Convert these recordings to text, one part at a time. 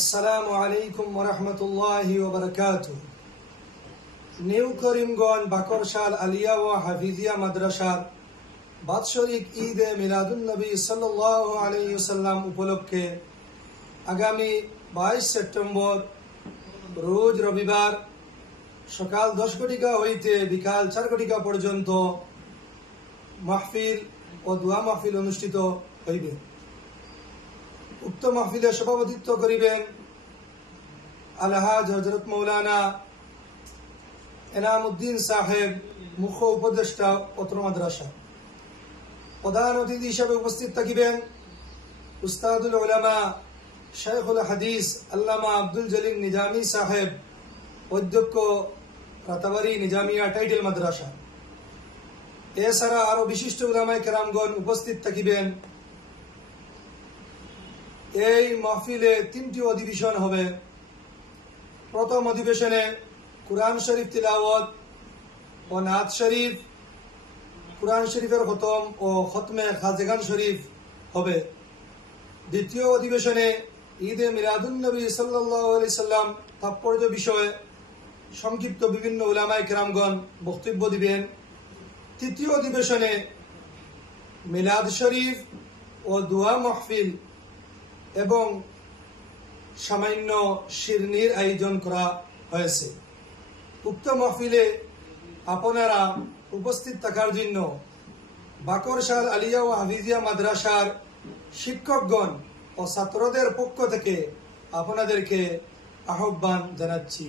আসসালামু আলাইকুম ওরহমতুল্লাহি ওবরকাত নিউ করিমগঞ্জ বাকরশাল, আলিয়া ও হাফিজিয়া মাদ্রাসার বাৎসরিক ঈদে মিলাদুন নবী সাল্লাহ আলাইসাল্লাম উপলক্ষে আগামী বাইশ সেপ্টেম্বর, রোজ রবিবার সকাল দশ ঘটিকা হইতে বিকাল চার ঘটিকা পর্যন্ত মাহফিল ও দোয়া মাহফিল অনুষ্ঠিত হইবে। উক্ত মাহফিলে সভাপতিত্ব করিবেন আলহাজ হজরত মৌলানা এনামুদ্দিন সাহেব, মুখ্য উপদেষ্টা, পত্র মাদ্রাসা। প্রধান অতিথি হিসাবে উপস্থিত থাকিবেন উস্তাদুল ওলামা শেখুল হাদিস আল্লামা আব্দুল জলিল নিজামী সাহেব, অধ্যক্ষ রাতাবাড়ি নিজামিয়া টাইটেল মাদ্রাসা। এছাড়া আরও বিশিষ্ট উলামায় কেরামগণ উপস্থিত থাকিবেন এই মাহফিলে তিনটি অধিবেশন হবে। প্রথম অধিবেশনে কোরআন শরীফ তিলাওয়াত ও নাথ শরীফ, কোরআন শরীফের খতম ও খতমে খাজেগান শরীফ হবে। দ্বিতীয় অধিবেশনে ঈদে মিলাদুন নবী সাল্লাহ সাল্লাম তাৎপর্য বিষয়ে সংক্ষিপ্ত বিভিন্ন উলামায় কেরামগণ বক্তব্য দিবেন। তৃতীয় অধিবেশনে মিলাদ শরীফ ও দোয়া মাহফিল এবং সামান্য শিরনির আয়োজন করা হয়েছে। উক্ত মাহফিলে আপনারা উপস্থিত থাকার জন্য বাকরশাল আলিয়া ও হাফিজিয়া মাদ্রাসার শিক্ষকগণ ও ছাত্রদের পক্ষ থেকে আপনাদেরকে আহ্বান জানাচ্ছি।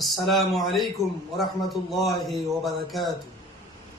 আসসালামু আলাইকুম ওরহমতুল্লাহ ওবরাকাতুহ